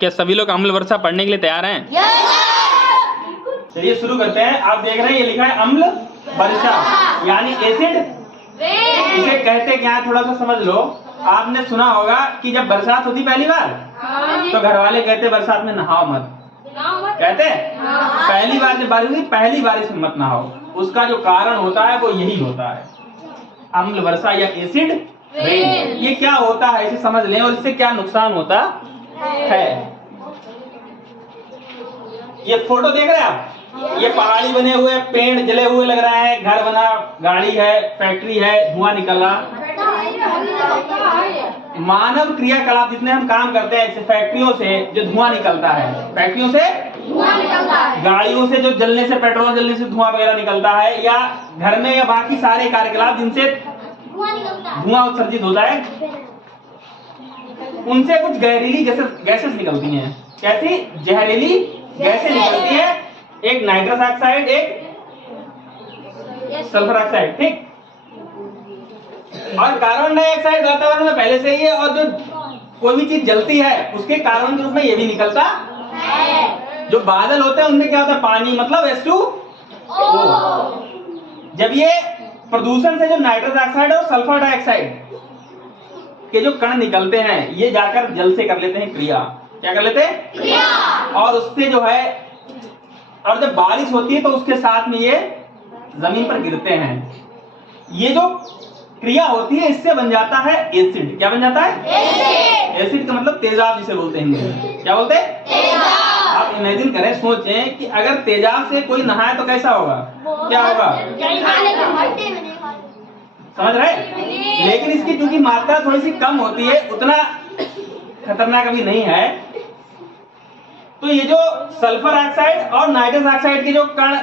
क्या सभी लोग अम्ल वर्षा पढ़ने के लिए तैयार हैं? चलिए शुरू करते हैं। आप देख रहे हैं ये लिखा है अम्ल वर्षा यानी एसिड। इसे कहते क्या है थोड़ा सा समझ लो। आपने सुना होगा कि जब बरसात होती पहली बार तो घर वाले कहते बरसात में नहाओ मत, कहते पहली बार जब बारिश हुई पहली बारिश में मत नहाओ। उसका जो कारण होता है वो यही होता है, अम्ल वर्षा या एसिड रेन। ये क्या होता है इसे समझ लें और इससे क्या नुकसान होता है। ये फोटो देख रहे हैं आप, ये पहाड़ी बने हुए, पेड़ जले हुए लग रहा है, घर बना, गाड़ी है, फैक्ट्री है, धुआं निकल रहा। मानव क्रियाकलाप जितने हम काम करते हैं, फैक्ट्रियों से जो धुआं निकलता है, फैक्ट्रियों से धुआं निकलता है, गाड़ियों से जो जलने से, पेट्रोल जलने से धुआं वगैरह निकलता है, या घर में या बाकी सारे कार्यकलाप जिनसे धुआं उत्सर्जित होता है, उनसे कुछ जहरीली गैसेस निकलती हैं। कैसी जहरीली गैसें निकलती है? एक नाइट्रस ऑक्साइड, एक सल्फर ऑक्साइड, ठीक। और कार्बन डाइऑक्साइड वातावरण में पहले से ही है, और जो कोई भी चीज जलती है उसके कार्बन के रूप में ये भी निकलता है। जो बादल होते हैं उनमें क्या होता है? पानी, मतलब H2O। जब ये प्रदूषण से जो नाइट्रस ऑक्साइड और सल्फर डाइऑक्साइड के जो कण निकलते हैं, ये जाकर जल से कर लेते हैं क्रिया। क्या कर लेते हैं? क्रिया। और उससे जो है, और जब बारिश होती है तो उसके साथ में ये जमीन पर गिरते हैं। ये जो क्रिया होती है इससे बन जाता है एसिड। क्या बन जाता है? एसिड। एसिड का मतलब तेजाब जिसे बोलते हैं हिंदी में। क्या बोलते हैं? तेजाब। आप इमेजिन करें, सोचें कि अगर तेजाब से कोई नहाए तो कैसा होगा? क्या होगा? समझ रहे? लेकिन इसकी चूंकि मात्रा थोड़ी सी कम होती है, उतना खतरनाक अभी नहीं है। तो ये जो सल्फर ऑक्साइड और नाइट्रस ऑक्साइड के जो कण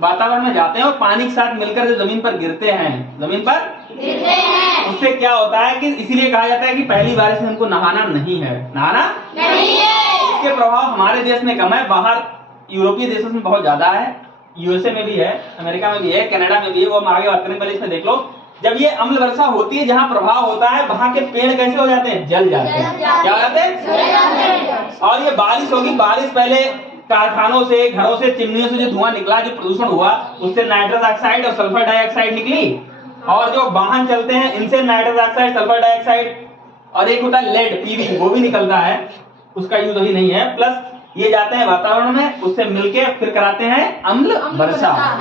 वातावरण में जाते हैं और पानी के साथ मिलकर जो जमीन पर गिरते हैं, जमीन पर गिरते हैं, उससे क्या होता है कि इसीलिए कहा जाता है कि पहली बारिश में हमको नहाना नहीं है, नहाना नहीं है। इसके प्रभाव हमारे देश में कम है, बाहर यूरोपीय देशों में बहुत ज्यादा है, यूएसए में भी है, अमेरिका में भी है, कनाडा में भी है। वो हम आगे बात करेंगे, पहले इसमें देख लो। जब ये अम्ल वर्षा होती है, जहाँ प्रभाव होता है वहां के पेड़ कैसे हो जाते हैं? जल जाते हैं। क्या हो जाते हैं? और ये बारिश होगी, बारिश पहले कारखानों से, घरों से, चिमनियों से जो धुआं निकला, जो प्रदूषण हुआ, उससे नाइट्रस ऑक्साइड और सल्फर डाइऑक्साइड निकली। और जो वाहन चलते हैं इनसे नाइट्रस ऑक्साइड, सल्फर डाइऑक्साइड, और एक होता है लेड, पीवी, वो भी निकलता है, उसका यूज अभी नहीं है। प्लस ये जाते हैं वातावरण में, उससे मिलके फिर कराते हैं अम्ल वर्षा।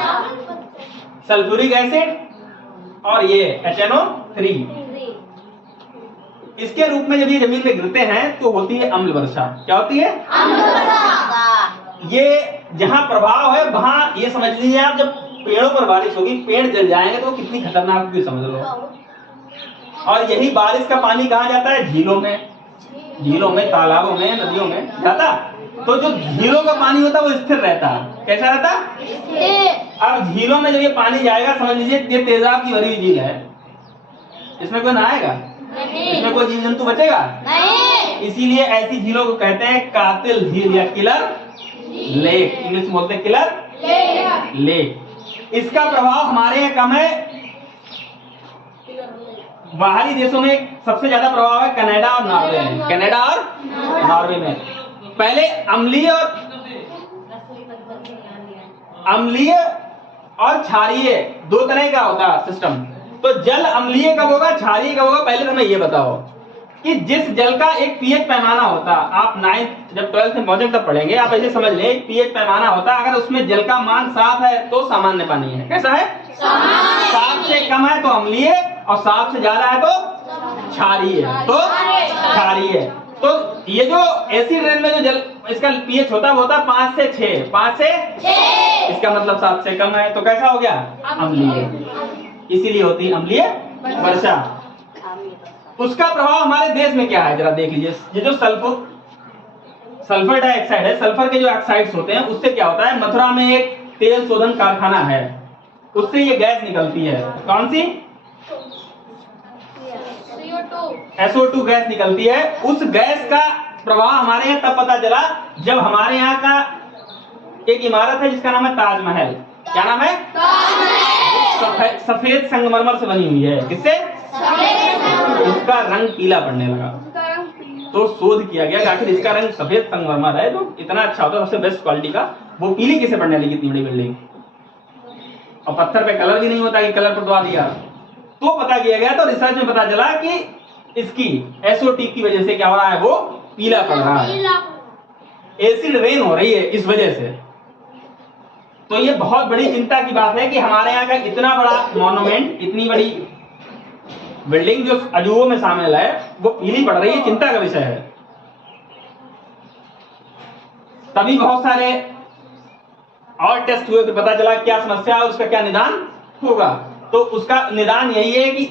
सल्फ्यूरिक एसिड और ये HNO3, इसके रूप में जब ये जमीन में गिरते हैं तो होती है अम्ल वर्षा। क्या होती है? अम्ल वर्षा। ये जहां प्रभाव है वहां ये समझ लीजिए आप, जब पेड़ों पर बारिश होगी, पेड़ जल जाएंगे तो कितनी खतरनाक होगी समझ लो। और यही बारिश का पानी कहाँ जाता है? झीलों में, झीलों में, तालाबों में, नदियों में जाता। तो जो झीलों का पानी होता है वो स्थिर रहता है। कैसा रहता? अब झीलों में जब ये पानी जाएगा, समझ लीजिए ये तेजाब की भरी हुई झील है, इसमें कोई नहाएगा? इसमें कोई जीव जंतु बचेगा? नहीं। इसीलिए ऐसी झीलों को कहते हैं कातिल झील या किलर लेक, इंग्लिश में बोलते हैं किलर लेक। इसका प्रभाव हमारे यहाँ कम है, बाहरी देशों में सबसे ज्यादा प्रभाव है कनाडा और नॉर्वे में। कनाडा और नॉर्वे में पहले अम्लीय और क्षारीय दो तरह का होता है सिस्टम। तो जल अम्लीय कब होगा, क्षारीय कब होगा? पहले हमें ये बताओ कि जिस जल का एक पीएच पैमाना होता, आप 9th जब 12th में पहुंचे तब पढ़ेंगे, आप ऐसे समझ ले, पीएच पैमाना होता, अगर उसमें जल का मान 7 है तो सामान्य पानी है। कैसा है? 7 से कम है तो अम्लीय, और 7 से ज्यादा है तो क्षारीय। तो क्षारीय। तो ये जो एसिड रेन में जो जल, इसका पीएच होता है वो होता 5 से 6, 5 से 6, इसका मतलब 7 से कम है तो कैसा हो गया? अम्लीय। इसीलिए होती है अम्लीय वर्षा। उसका प्रभाव हमारे देश में क्या है जरा देख लीजिए। ये जो सल्फर डाइऑक्साइड है, सल्फर के जो ऑक्साइड्स होते हैं, उससे क्या होता है? मथुरा में एक तेल शोधन कारखाना है, उससे ये गैस निकलती है। कौन सी? SO2 गैस निकलती है। उस गैस का प्रभाव हमारे यहाँ तब पता चला जब हमारे यहाँ का एक इमारत है जिसका नाम है ताजमहल। क्या नाम है? ताजमहल। सफेद संगमरमर से बनी हुई है। किससे? उसका रंग पीला पड़ने लगा। तो शोध किया गया कि आखिर इसका रंग सफेद संगमरमर है जो इतना अच्छा होता है, सबसे बेस्ट क्वालिटी का, वो पीली कैसे पड़ने लगी इतनी बड़ी बिल्डिंग, और पत्थर पे कलर भी नहीं होता कि कलर पटवा दिया। तो पता किया गया, तो रिसर्च में पता चला कि इसकी एसओटी की वजह से क्या हो रहा है, वो पीला पड़ रहा है, एसिड रेन हो रही है इस वजह से। तो ये बहुत बड़ी चिंता की बात है कि हमारे यहाँ का इतना बड़ा मॉन्यूमेंट, इतनी बड़ी बिल्डिंग जो अजूबों में शामिल है, वो पीली पड़ रही है, चिंता का विषय है। तभी बहुत सारे और टेस्ट हुए, फिर पता चला क्या समस्या है, उसका क्या निदान होगा। तो उसका निदान यही है कि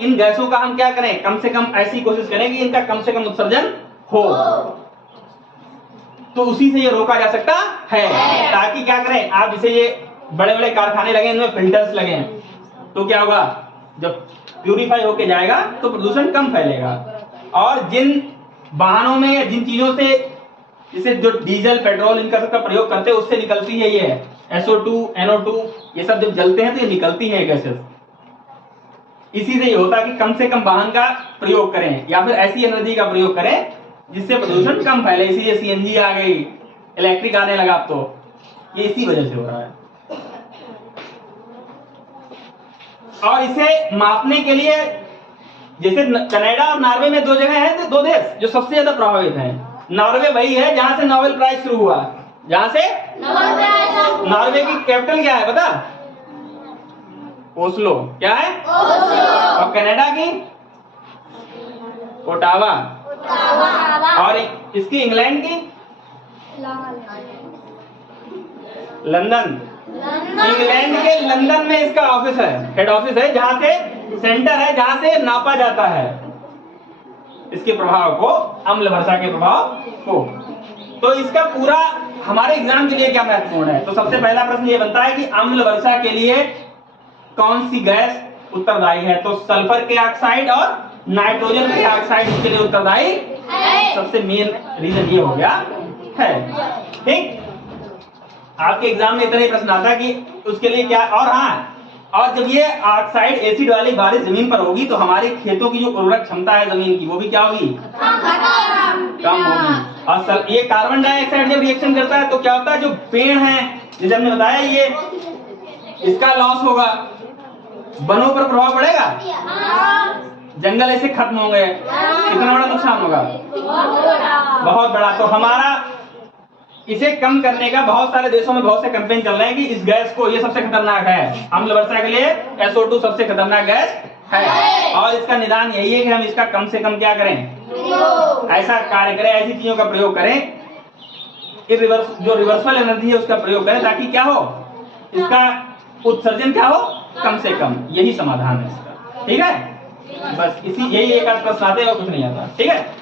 इन गैसों का हम क्या करें, कम से कम ऐसी कोशिश करें कि इनका कम से कम उत्सर्जन हो, तो उसी से ये रोका जा सकता है। ताकि क्या करें आप, जैसे ये बड़े बड़े कारखाने लगे, इनमें फिल्टर्स लगे, तो क्या होगा, जब प्यूरिफाई होके जाएगा तो प्रदूषण कम फैलेगा। और जिन वाहनों में या जिन चीजों से, जैसे जो डीजल पेट्रोल इनका सबका प्रयोग करते हैं, उससे निकलती है ये SO2 NO2, ये सब जब जलते हैं तो ये निकलती है गैसेस। इसी से ये होता है कि कम से कम वाहन का प्रयोग करें या फिर ऐसी एनर्जी का प्रयोग करें जिससे प्रदूषण कम फैले। इसीलिए CNG आ गई, इलेक्ट्रिक आने लगा, अब तो ये इसी वजह से हो रहा है। और इसे मापने के लिए, जैसे कनाडा और नॉर्वे में दो जगह है, तो दो देश जो सबसे ज्यादा प्रभावित हैं। नॉर्वे वही है जहां से नोबेल प्राइज शुरू हुआ, जहां से नॉर्वे की कैपिटल क्या है पता, ओस्लो, क्या है ओस्लो। और कनाडा की ओटावा, और इसकी इंग्लैंड की लंदन। इंग्लैंड के लंदन में इसका ऑफिस है, हेड ऑफिस है, जहां से सेंटर है, जहां से नापा जाता है इसके प्रभाव को, अम्ल वर्षा के प्रभाव को। तो इसका पूरा हमारे एग्जाम के लिए क्या महत्वपूर्ण है, तो सबसे पहला प्रश्न ये बनता है कि अम्ल वर्षा के लिए कौन सी गैस उत्तरदायी है, तो सल्फर के ऑक्साइड और नाइट्रोजन के ऑक्साइड इसके लिए उत्तरदायी है। सबसे मेन रीजन ये हो गया है। ठीक, आपके एग्जाम में इतना ही प्रश्न आता है कि उसके लिए क्या, और हाँ, और जब ये ऑक्साइड एसिड वाली बारिश जमीन पर होगी तो हमारे खेतों की जो उर्वरक क्षमता है जमीन की, वो भी क्या होगी, कम होगी। और ये कार्बन डाइऑक्साइड जब रिएक्शन करता है तो क्या होता है, जो पेड़ हैं, जैसे हमने बताया, ये इसका लॉस होगा, वनों पर प्रभाव पड़ेगा, जंगल ऐसे खत्म होंगे, कितना बड़ा नुकसान होगा, बहुत बड़ा। तो हमारा इसे कम करने का बहुत सारे देशों में बहुत से कैंपेन चल रहे हैं कि इस गैस को, ये सबसे खतरनाक है, अम्ल वर्षा के लिए SO2 सबसे खतरनाक गैस है, और इसका निदान यही है कि हम इसका कम से कम क्या करें, ऐसा कार्य करें, ऐसी चीजों का प्रयोग करें, जो रिवर्सल एनर्जी है उसका प्रयोग करें, ताकि क्या हो, इसका उत्सर्जन क्या हो, कम से कम। यही समाधान है इसका। ठीक है, बस यही एक आध प्रश्न आते हैं और कुछ नहीं आता। ठीक है।